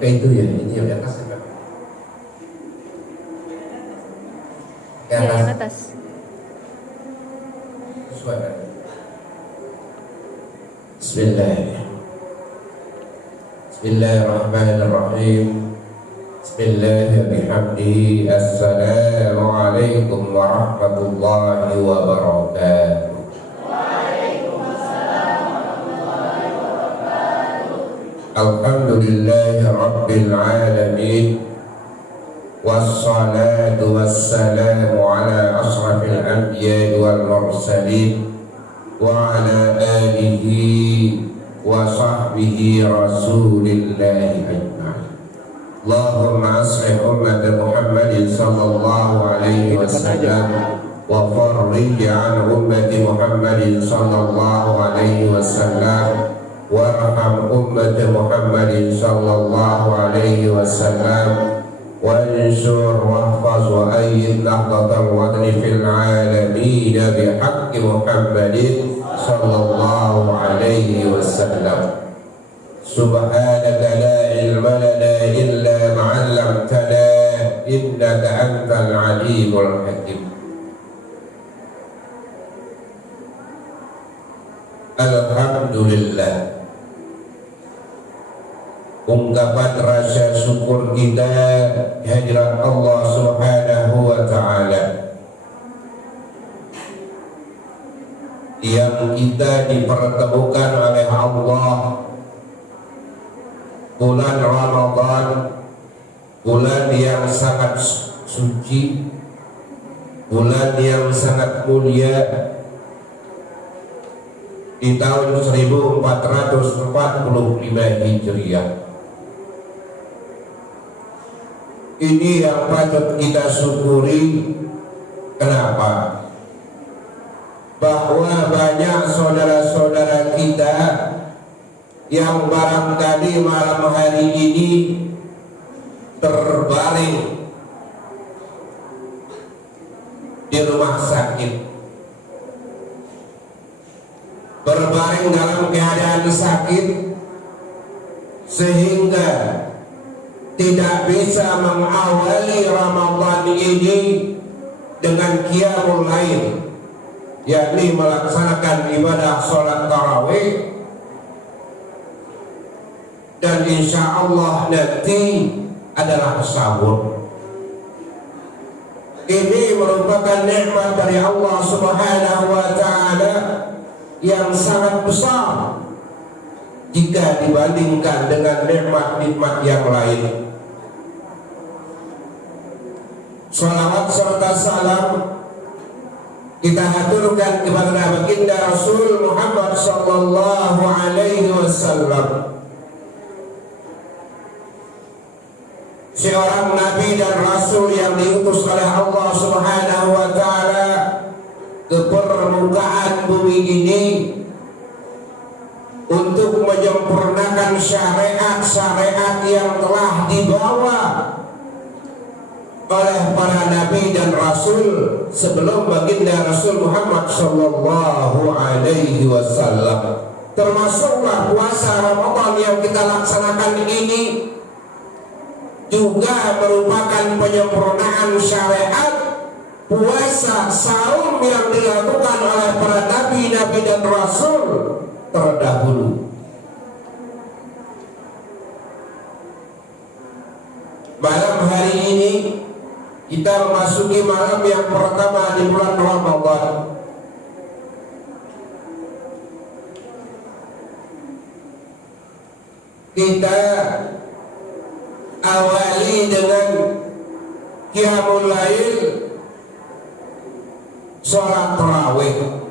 pakai itu ya, ini yang di atas ya Kak? Iya, yang atas. Sesuai kan? Bismillahirrahmanirrahim. Bismillahirrahmanirrahim. Assalamualaikum warahmatullahi wabarakatuh. Alhamdulillahi rabbil alamin. Wassalatu wassalamu ala ashrafil anbiya'i wal mursalin wa ala alihi wa sahbihi rasulillahi ajma'in. Allahumma aslih ummat Muhammadin sallallahu alaihi wasallam wa farrij an ummati Muhammadin sallallahu alaihi wasallam warham ummat Muhammadin sallallahu alaihi wasallam وانشر واحفظ وأيد نهضة الوطن في العالمين بحق محمد صلى الله عليه وسلم. سبحانك لا علم لنا إلا ما علمتنا إنك أنت العليم الحكيم. الحمد لله. Ungkapan rasa syukur kita kehadirat Allah Subhanahu wa Ta'ala yang kita dipertemukan oleh Allah bulan Ramadan, bulan yang sangat suci, bulan yang sangat mulia di tahun 1445 Hijriah. Ini yang patut kita syukuri. Kenapa? Bahwa banyak saudara-saudara kita yang barangkali malam hari ini terbaring di rumah sakit, berbaring dalam keadaan sakit sehingga tidak bisa mengawali Ramadan ini dengan qiyamul lail, yakni melaksanakan ibadah sholat tarawih, dan insya Allah nanti adalah sahur. Ini merupakan nikmat dari Allah Subhanahu wa Ta'ala yang sangat besar jika dibandingkan dengan nikmat-nikmat yang lain. Salawat serta salam kita haturkan kepada baginda Rasul Muhammad sallallahu alaihi wasallam, seorang nabi dan rasul yang diutus oleh Allah Subhanahu wa Ta'ala ke permukaan bumi ini untuk menyempurnakan syariat-syariat yang telah dibawa oleh para nabi dan rasul sebelum baginda Rasul Muhammad sallallahu alaihi wasallam. Termasuklah puasa Ramadan yang kita laksanakan ini juga merupakan penyempurnaan syariat puasa saum yang dilakukan oleh para nabi-nabi dan rasul terdahulu. Malam hari ini kita memasuki malam yang pertama di bulan Ramadan. Kita awali dengan qiyamul lail, sholat tarawih.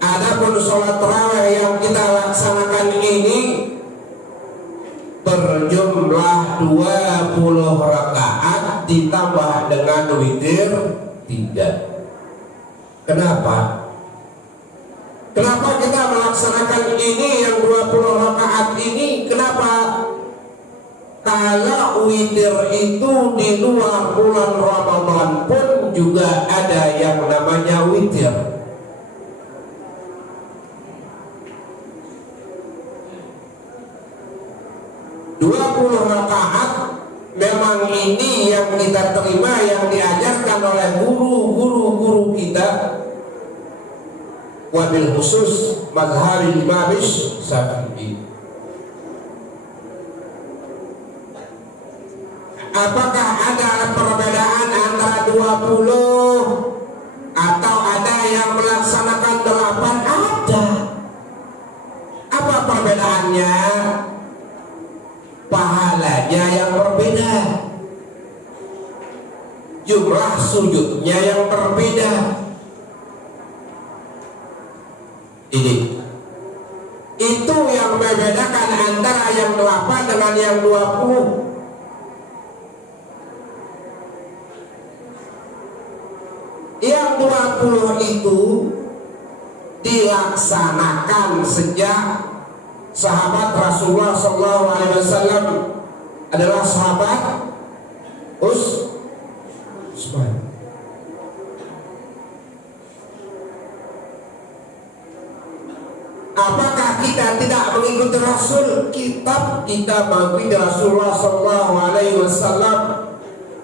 Adapun sholat tarawih yang kita laksanakan ini berjumlah 20 rakaat ditambah dengan witir 3. Kenapa? Kenapa kita melaksanakan ini yang 20 rakaat ini? Kenapa? Kalau witir itu di luar bulan Ramadan pun juga ada yang namanya witir. 20 rakaat memang ini yang kita terima, yang diajarkan oleh guru-guru kita, wabil khusus mazhabil Imam Syafi'i. Apakah ada perbedaan antara 20 atau ada yang melaksanakan 8? Ada. Apa perbedaannya? Pahalanya yang berbeda, jumlah sujudnya yang berbeda. Ini itu yang membedakan antara yang 8 dengan yang 20. Yang 20 itu dilaksanakan sejak sahabat Rasulullah SAW adalah sahabat Utsman. Apakah kita tidak mengikuti Rasul? Kita mengikuti Rasulullah SAW.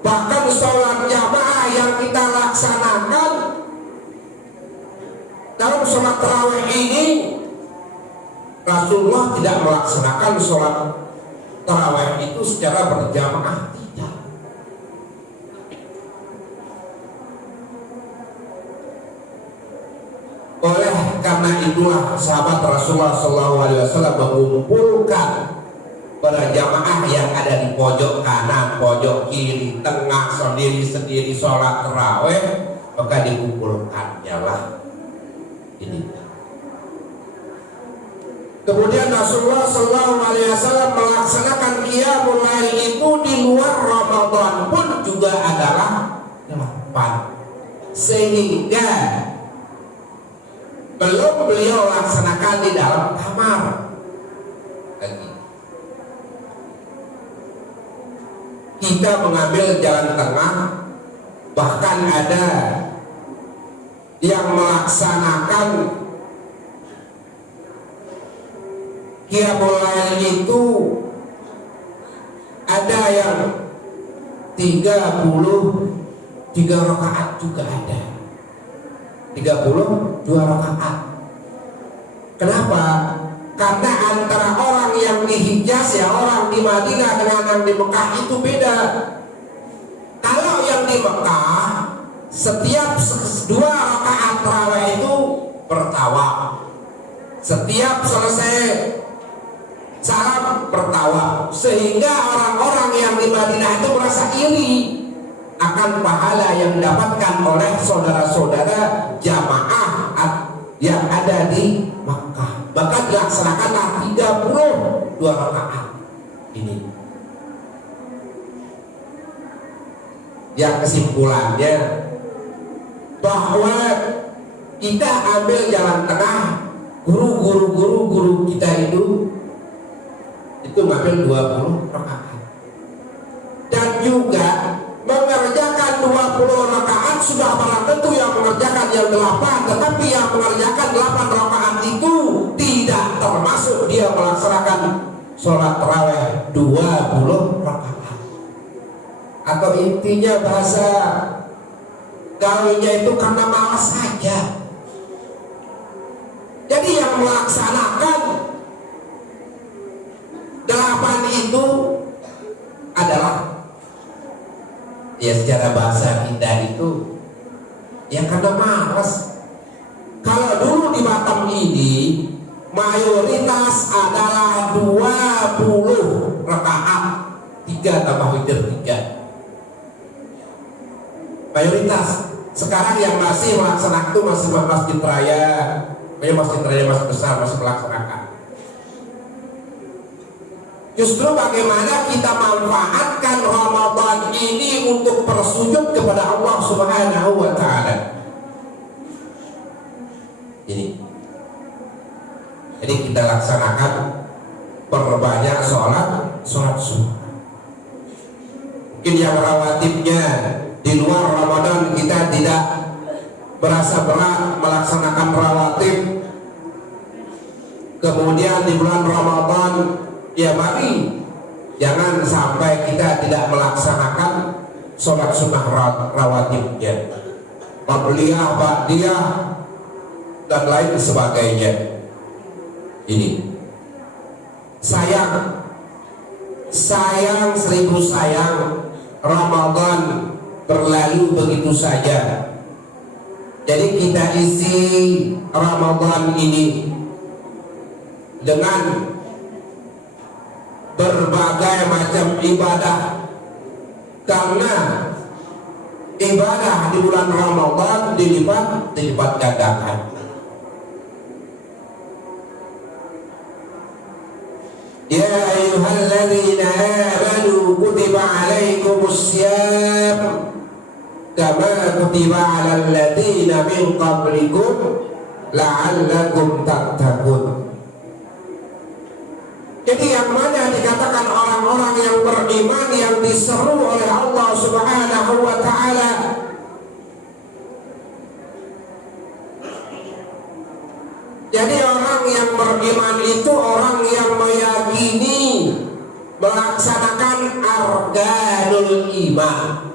Bahkan sholat jamaah yang kita laksanakan dalam sholat tarawih ini, Rasulullah tidak melaksanakan sholat tarawih itu secara berjamaah, tidak. Oleh karena itulah sahabat Rasulullah SAW mengumpulkan para jamaah yang ada di pojok kanan, pojok kiri, tengah, sendiri-sendiri sholat tarawih, maka dikumpulkannya lah ini. Kemudian Rasulullah SAW melaksanakan qiyamul lail itu di luar Ramadan pun juga adalah 8, sehingga belum beliau laksanakan di dalam kamar lagi. Kita mengambil jalan tengah, bahkan ada yang melaksanakan qiyamul lail itu ada yang 33 rakaat juga ada, 32 rakaat. Kenapa? Karena antara orang yang di Hijaz, ya orang di Madinah, dengan yang di Mekah itu beda. Kalau yang di Mekah setiap 2 rakaat tarawih itu bertawaf, setiap selesai salam bertawaf, sehingga orang-orang yang di Madinah itu merasa iri akan pahala yang didapatkan oleh saudara-saudara jamaah yang ada di Makkah. Maka dilaksanakanlah 32 rakaat ini. Yang kesimpulannya bahwa kita ambil jalan tengah, guru kita itu ngambil 20 rakaat. Dan juga mengerjakan 20 rakaat sudah barang tentu yang mengerjakan yang 8, tetapi yang mengerjakan 8 rakaat itu tidak termasuk dia melaksanakan sholat tarawih 20 rakaat. Atau intinya bahasa gaulnya itu karena malas saja. Jadi yang melaksanakan 8 itu adalah ya secara bahasa kita itu ya karena malas. Kalau dulu di Batam ini mayoritas adalah 20 rakaat, 3 tambah witir 3 mayoritas. Sekarang yang masih melaksanakan itu masih Masjid Raya, Masjid Raya masih besar, masih melaksanakan. Justru bagaimana kita manfaatkan Ramadan ini untuk bersujud kepada Allah Subhanahu wa Ta'ala. Jadi kita laksanakan perbanyak sholat sunnah. Mungkin yang rawatibnya di luar Ramadan kita tidak berasa berat melaksanakan rawatib. Kemudian di bulan Ramadan ya mari Jangan sampai kita tidak melaksanakan sholat sunnah rawatibnya, qabliyah, ba'diyah, dan lain sebagainya. Ini sayang seribu sayang, Ramadan berlalu begitu saja. Jadi kita isi Ramadan ini dengan berbagai macam ibadah, karena ibadah di bulan Ramadan dilipat gandakan. Ya ayyuhalladzina amanu kutiba alaikumussyam kama kutiba alal ladzina min qablikum la'allakum tattaqun. Jadi yang mana dikatakan orang-orang yang beriman yang diseru oleh Allah Subhanahu wa ta'ala, jadi orang yang beriman itu orang yang meyakini, melaksanakan arkanul iman.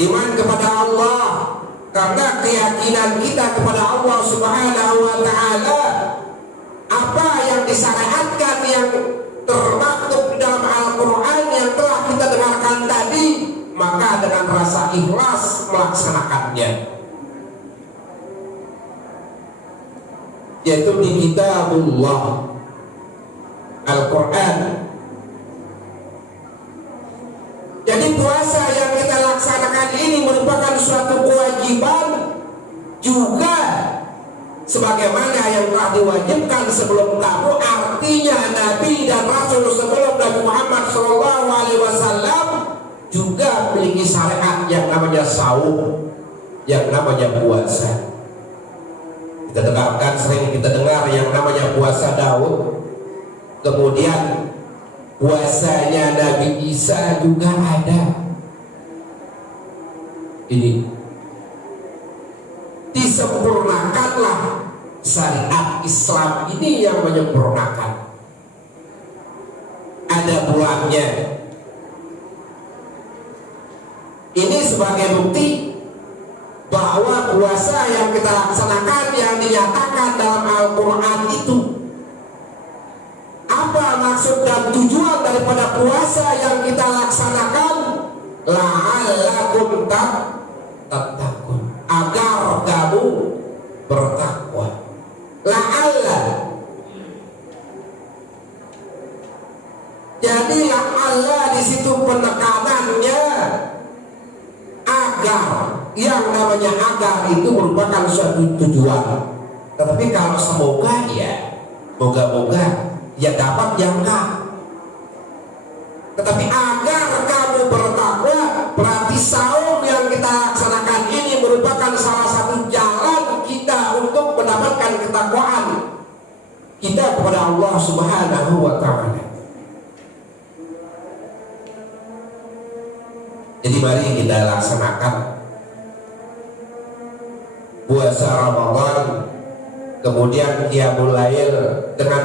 Iman kepada Allah, karena keyakinan kita kepada Allah Subhanahu wa ta'ala, apa yang disyariatkan, yang termaktub di dalam Al-Quran yang telah kita dengarkan tadi, maka dengan rasa ikhlas melaksanakannya, yaitu di kitabullah Al-Quran. Jadi puasa yang kita laksanakan ini merupakan suatu kewajiban juga, sebagaimana yang telah diwajibkan sebelum kamu. Artinya Nabi dan Rasul sebelum Nabi Muhammad SAW juga memiliki syariat yang namanya saum, yang namanya puasa. Kita dengarkan, sering kita dengar yang namanya puasa Daud. Kemudian puasanya Nabi Isa juga ada. Ini disempurnakanlah syariat Islam ini, yang menyempurnakan. Ada bulannya. Ini sebagai bukti bahwa puasa yang kita laksanakan, yang dinyatakan dalam Al-Quran itu, apa maksud dan tujuan daripada puasa yang kita laksanakan? La'allakum tattaqun, agar kamu bertakwa. La'alla, jadi la'alla di situ penekanannya agar. Yang namanya agar itu merupakan suatu tujuan. Tetapi kalau semoga, ya moga-moga, ya dapat yang enggak. Tetapi agar kamu bertakwa, berarti saum yang kita laksanakan ini merupakan salah satu jalan kita untuk mendapatkan ketakwaan kita kepada Allah Subhanahu wa ta'ala. Jadi mari kita laksanakan puasa Ramadan, kemudian qiyamul lail dengan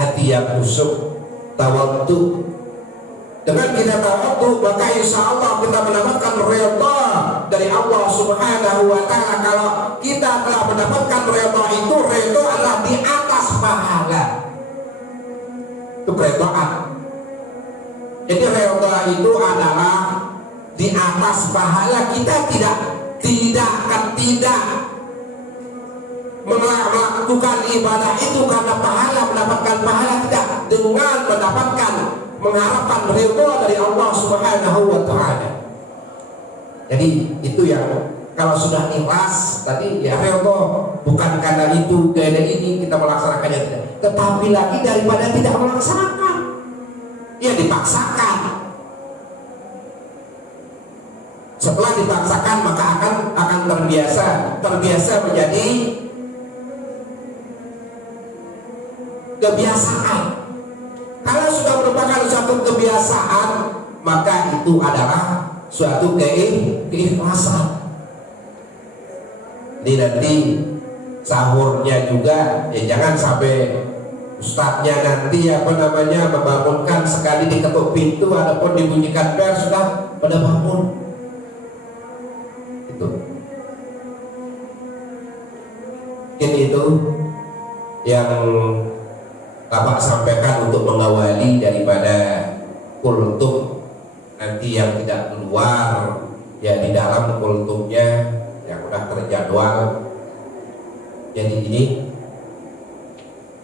hati yang khusyuk, tawadhu. Dengan kita tawadhu, maka insya Allah kita mendapatkan redha dari Allah Subhanahu wa ta'ala. Kalau kita telah mendapatkan redha itu, redha adalah di atas pahala. Itu keredaan. Jadi redha itu adalah di atas pahala. Kita tidak melakukan ibadah itu karena pahala, mendapatkan pahala, tidak, dengan mengharapkan ridho dari Allah Subhanahu wa ta'ala. Jadi itu yang kalau sudah ikhlas tadi, ya ridho, bukan karena itu, karena ini kita melaksanakannya, tidak, tetapi lagi daripada tidak melaksanakan, ya dipaksakan. Setelah dipaksakan maka akan terbiasa menjadi kebiasaan. Kalau sudah merupakan suatu kebiasaan, maka itu adalah suatu keikhlasan. Ini nanti sahurnya juga ya jangan sampai ustadznya nanti membangunkan sekali diketuk pintu ataupun dibunyikan bel sudah pada bangun. Itu mungkin itu yang Bapak sampaikan untuk mengawali daripada kultum nanti yang tidak keluar ya di dalam kultumnya yang udah terjadwal. Jadi ini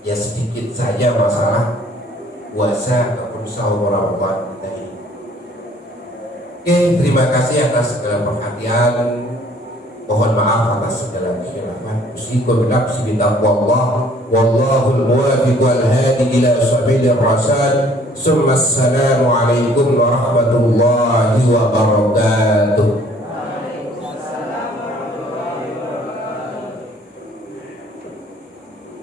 ya sedikit saja masalah puasa ataupun sahur Ramadan kita ini. Oke, terima kasih atas segala perhatian. Mohon maaf atas segala kesalahan. Usikum nafsi bitaqwallah wallahul muwaffiq wal hadi ila sabilir rasyad. Assalamu alaikum warahmatullahi wabarakatuh.